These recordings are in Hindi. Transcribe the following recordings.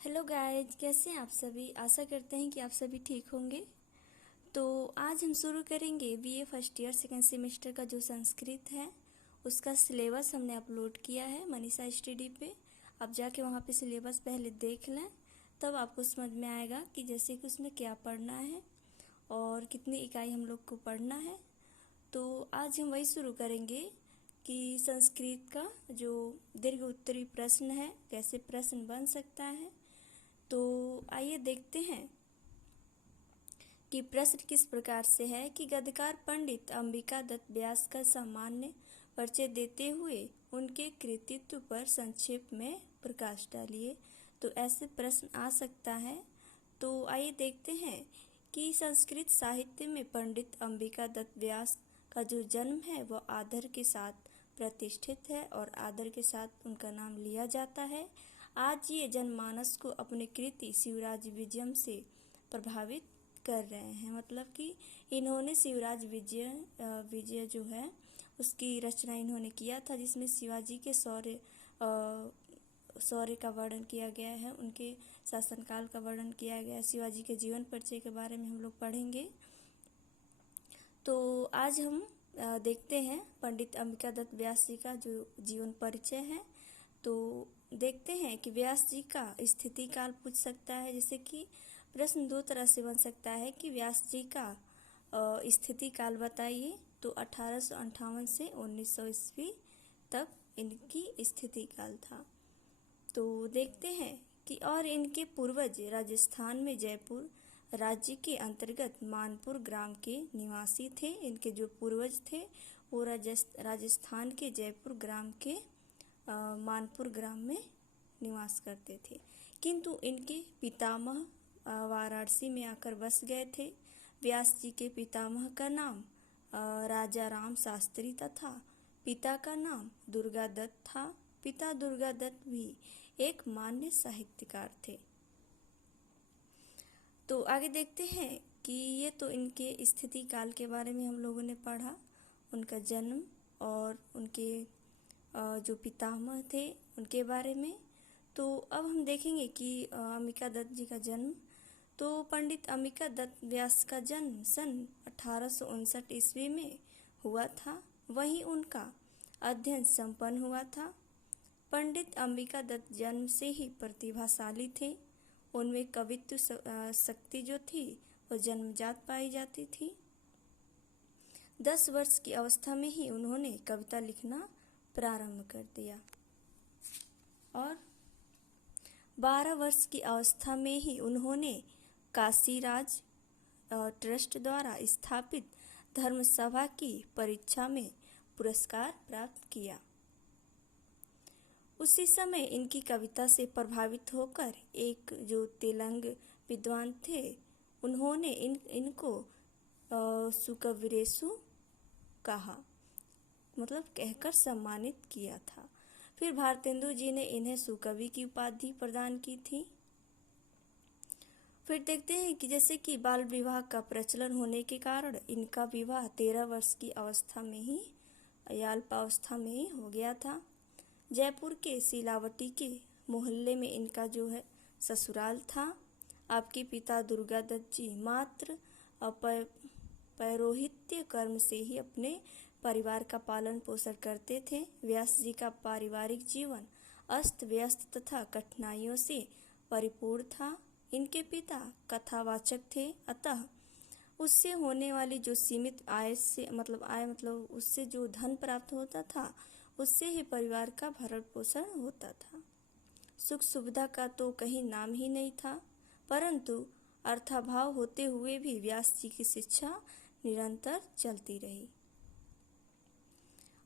हेलो गाइज, कैसे हैं आप सभी। आशा करते हैं कि आप सभी ठीक होंगे। तो आज हम शुरू करेंगे BA first year second semester का जो संस्कृत है उसका सिलेबस हमने अपलोड किया है मनीषा स्टडी पे। आप जाके वहाँ पे सिलेबस पहले देख लें, तब आपको समझ में आएगा कि जैसे कि उसमें क्या पढ़ना है और कितनी इकाई हम लोग को पढ़ना है। तो आज हम वही शुरू करेंगे कि संस्कृत का जो दीर्घ उत्तरी प्रश्न है कैसे प्रश्न बन सकता है। तो आइए देखते हैं कि प्रश्न किस प्रकार से है कि गद्यकार पंडित अंबिका दत्त व्यास का सामान्य परिचय देते हुए उनके कृतित्व पर संक्षेप में प्रकाश डालिए। तो ऐसे प्रश्न आ सकता है। तो आइए देखते हैं कि संस्कृत साहित्य में पंडित अंबिका दत्त व्यास का जो जन्म है वह आदर के साथ प्रतिष्ठित है और आदर के साथ उनका नाम लिया जाता है। आज ये जनमानस को अपने कृति शिवराज विजयम से प्रभावित कर रहे हैं। मतलब कि इन्होंने शिवराज विजय जो है उसकी रचना इन्होंने किया था, जिसमें शिवाजी के शौर्य का वर्णन किया गया है, उनके शासनकाल का वर्णन किया गया है, शिवाजी के जीवन परिचय के बारे में हम लोग पढ़ेंगे। तो आज हम देखते हैं पंडित अंबिका दत्त व्यास जी का जो जीवन परिचय है। तो देखते हैं कि व्यास जी का स्थिति काल पूछ सकता है। जैसे कि प्रश्न दो तरह से बन सकता है कि व्यास जी का स्थिति काल बताइए। तो 1858 से 1900 ईस्वी तक इनकी स्थिति काल था। तो देखते हैं कि और इनके पूर्वज राजस्थान में जयपुर राज्य के अंतर्गत मानपुर ग्राम के निवासी थे। इनके जो पूर्वज थे वो राजस्थान के जयपुर ग्राम के मानपुर ग्राम में निवास करते थे, किंतु इनके पितामह वाराणसी में आकर बस गए थे। व्यास जी के पितामह का नाम राजा राम शास्त्री तथा पिता का नाम दुर्गादत्त था। पिता दुर्गादत्त भी एक मान्य साहित्यकार थे। तो आगे देखते हैं कि ये तो इनके स्थिति काल के बारे में हम लोगों ने पढ़ा, उनका जन्म और उनके जो पितामह थे उनके बारे में। तो अब हम देखेंगे कि अंबिका दत्त जी का जन्म। तो पंडित अंबिका दत्त व्यास का जन्म सन 1859 ईस्वी में हुआ था। वहीं उनका अध्ययन संपन्न हुआ था। पंडित अंबिका दत्त जन्म से ही प्रतिभाशाली थे। उनमें कवित्व शक्ति जो थी वो जन्मजात पाई जाती थी। 10 वर्ष की अवस्था में ही उन्होंने कविता लिखना प्रारंभ कर दिया और 12 वर्ष की अवस्था में ही उन्होंने काशीराज ट्रस्ट द्वारा स्थापित धर्म सभा की परीक्षा में पुरस्कार प्राप्त किया। उसी समय इनकी कविता से प्रभावित होकर एक जो तेलंग विद्वान थे उन्होंने इनको सुकविरेशु कहा, मतलब कहकर सम्मानित किया था। फिर भारतेंदु जी ने इन्हें सुकवि की उपाधि प्रदान की थी। फिर देखते हैं कि जैसे कि बाल विवाह का प्रचलन होने के कारण इनका विवाह 13 वर्ष की अवस्था में ही अल्पावस्था में ही हो गया था। जयपुर के शीलावटी के मोहल्ले में इनका जो है ससुराल था। आपके पिता दुर्गादत्त जी मात्र पौरोहित्य कर्म से ही अपने परिवार का पालन पोषण करते थे। व्यास जी का पारिवारिक जीवन अस्त व्यस्त तथा कठिनाइयों से परिपूर्ण था। इनके पिता कथावाचक थे, अतः उससे होने वाली जो सीमित आय मतलब उससे जो धन प्राप्त होता था उससे ही परिवार का भरण पोषण होता था। सुख सुविधा का तो कहीं नाम ही नहीं था, परंतु अर्थाभाव होते हुए भी व्यास जी की शिक्षा निरंतर चलती रही।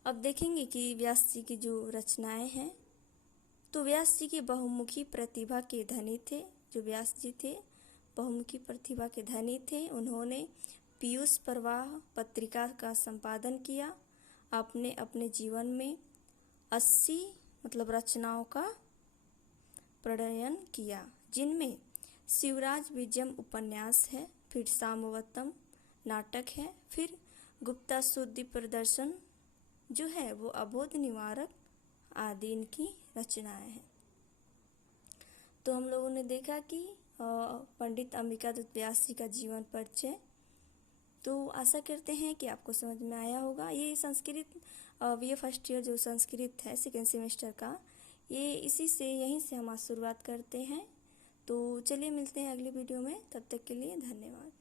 अब देखेंगे कि व्यास जी की जो रचनाएं हैं। तो व्यास जी की बहुमुखी प्रतिभा के धनी थे। जो व्यास जी थे बहुमुखी प्रतिभा के धनी थे। उन्होंने पीयूष प्रवाह पत्रिका का संपादन किया। आपने अपने जीवन में 80 रचनाओं का प्रणयन किया, जिनमें शिवराज विजयम उपन्यास है, फिर सामवतम नाटक है, फिर गुप्ता शुद्धि प्रदर्शन जो है वो अबोध निवारक आदि इनकी रचनाएं हैं। तो हम लोगों ने देखा कि पंडित अंबिका दत्त व्यास जी का जीवन परिचय। तो आशा करते हैं कि आपको समझ में आया होगा। ये संस्कृत बीए फर्स्ट ईयर जो संस्कृत है सेकेंड सेमेस्टर का, ये यहीं से हम आज शुरुआत करते हैं। तो चलिए मिलते हैं अगली वीडियो में, तब तक के लिए धन्यवाद।